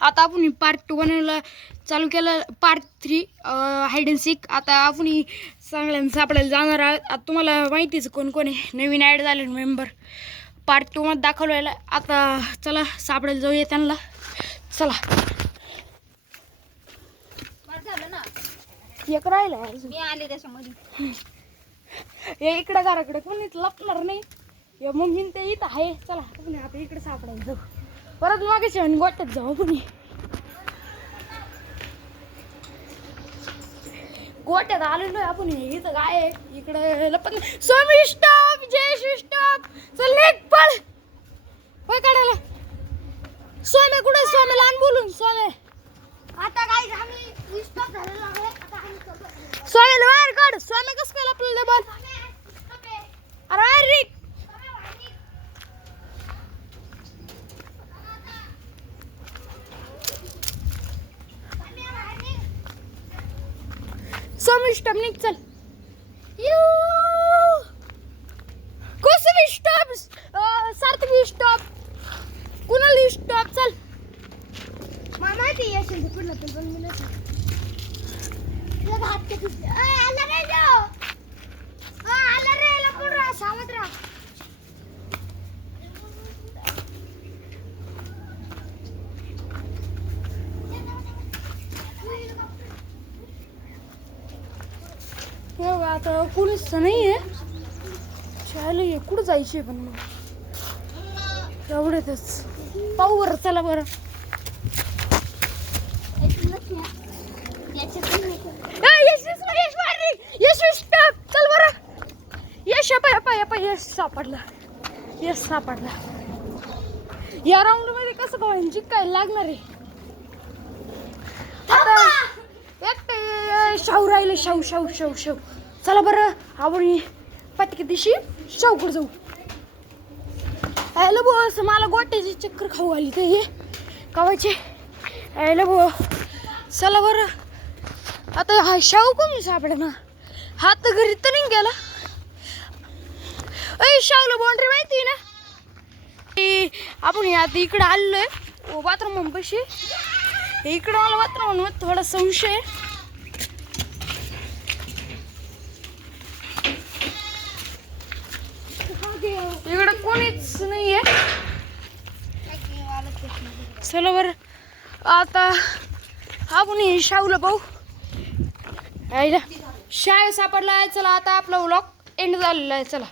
आता आपण पार्ट 2 बनवायला चालू केलं. Part 3 hide and sick. आता आपण चांगल्यानं सापडायला जाणार आहोत. आता तुम्हाला माहितीच कोण कोण आहे नवीन ॲड झाले मेंबर. पार्ट 2 मध्ये दाखवलेलं. आता चला सापडायला जाऊया त्यांना. चला झालं ना एक राहिलं मी आले त्याच्यामध्ये. हे इकडं घराकडे कोणीच लपणार नाही. हे मम्मी ते इथं आहे. चला आपण आता इकडे सापडायला जाऊ. परत मागे गोट्यात जाऊ. आपण गोट्यात आलेलो आहे आपण. इथं काय आहे इकडे लपत नाही. स्वामी स्टॉप जय स्टॉप. चल लेट पळ होय काढायला. स्वामी कुठे? स्वामीला आण बोलून. स्वामी आता काय आम्ही स्टॉप झालेला आहे. आता आम्ही स्वामीला बाहेर काढ. स्वामी कसं काय आपल्याला बोल. अरे अरे स्वामी स्टॉप निघ चल. कसं स्टॉप सार्थक स्टॉप कुणाला स्टॉप चल. मला माहिती आहे यशवंत पुढलं पण मी नसलं. तुला हात किती आला रे जो. आला रे लपून राहा सावध राहा. आता कोणीच नाही आहे. शाळेला ये कुठं जायचे पण मग एवढ्यातच पाहू बरं. चला बरं. यश स्टॉप चल बरं. यश यश सापडला. यश सापडला. या राऊंड मध्ये कसं काय जिंकायला लागणार आहे. आता एकटे शाहू राहिले. शाहू शाहू शाहू शाहू. चला बरं आपण पटके दिवशी शाहूकडे जाऊ. यायला बो असं मला गोट्याची चक्कर खाऊ आली ते हे कावायचे. यायला बो चला बरं. आता हा शाहू कोणी सापडे ना. हा तर घरी तर नाही गेला. शाहूला बाउंड्री माहिती ना. आपण आता इकडं आलोय बाथरूम पशी. इकडं मला बाथरूम थोडा संशय. इकडं कोणीच नाहीये. चला बरं आता आपण शाहूला पाहू. शाळा सापडला आहे. चला आता आपला व्लॉग एंड झालेला आहे. चला.